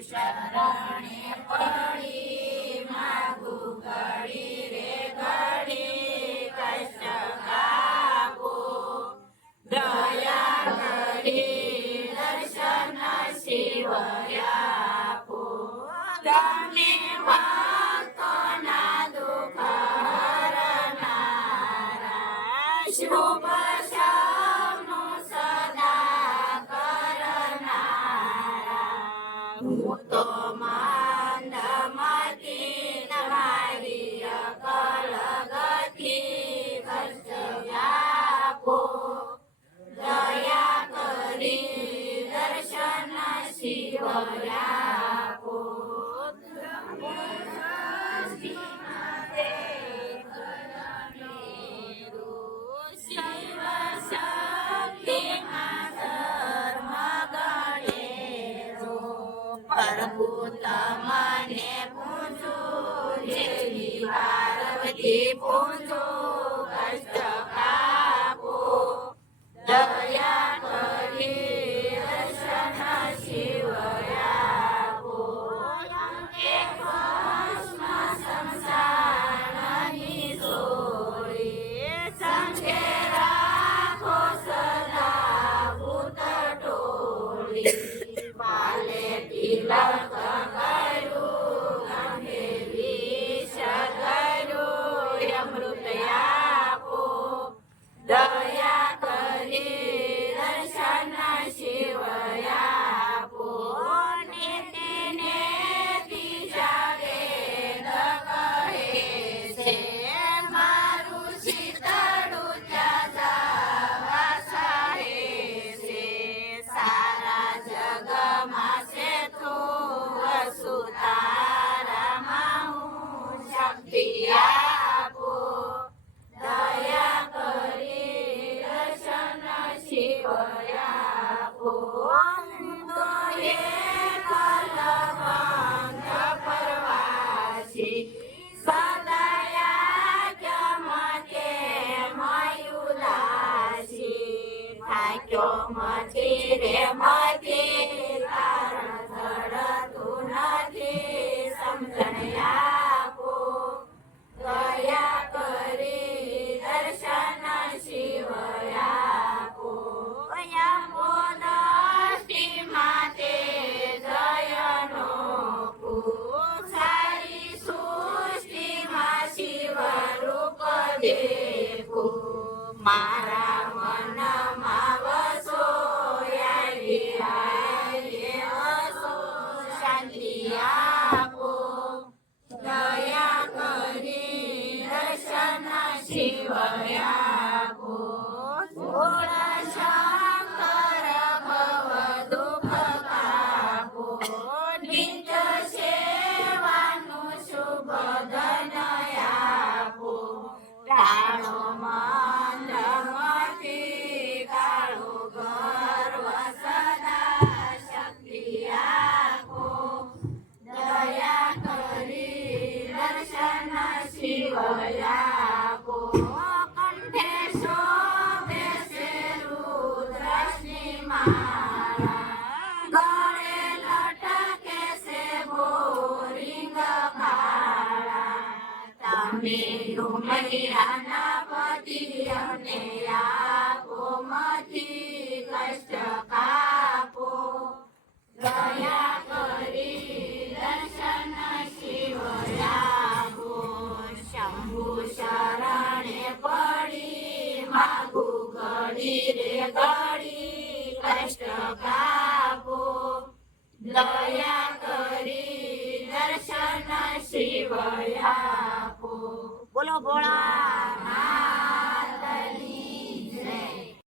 શરણે પડી માગુ ઘડી રે ઘડી કષ્ટ કાપો દયા કરી દર્શન શિવ આપો તમે ભક્તોના દુઃખ હરનારા શુભ સૌનું સદા કરનારા હું તો મંદમતી તમારી અકલ ગતિ કષ્ટ આપો દયા કરી દર્શન શિવ આપો શિવ શક્તિમાં ધર્મ ગણેરો પ્રભુ તમને પૂછું જેવી પાર્વતી પૂછું કષ્ટ કાપો દયા કરી દર્શન શિવ આપો એક ભસ્મ સંસારની સોળી સંગે રાખો સદા ભૂત ટોળી પાલે તિલક કર્યું ગંગે વિષ કર્યું અમૃત આપો દયા કરી દર્શન શિવ આપો નીતિને જાગે કહે છે મારું શીતળું જગવા સાહે છે સારા જગમાં છે તું વસુધારામાં હું શક્તિ આપો દયા કરી દર્શન શિવ આપો તો કલબંધ પરવાસી સદયા જમતે મયુદાસી થાક્યો મથી રે મથી તારણ ધડતું નથી સમજણ આપો દયા કરી દર્શન શિવ આપો આપો દ્રષ્ટિ માટે જયનો સારી સૃષ્ટિમાં શિવ રૂપ દેખું મારા મનમાં વસો હસો શાંતિ આપો દયા કરી દર્શન શિવ આપો ભોળા શંકર ભવ દુઃખ કાપો નિત્ય સેવાનું શુભ ધન આપો ટાળો મંદમતી કાળો ગર્વ સદા શક્તિ આપો દયા કરી દર્શન શિવ આપો કંઠે શોભે છે રુદ્રની માળા ગળે લટકે છે બોરિંગ કાળા તમે મહિયાના પતિ અમને આપો મથી કષ્ટ કાપો દયા કરી દર્શન શિવ આપો શંભુ શરણે પડી માગુ ઘડી રે ઘડી કષ્ટ કાપો દયા કરી દર્શન શિવ આપો બોલો બોલો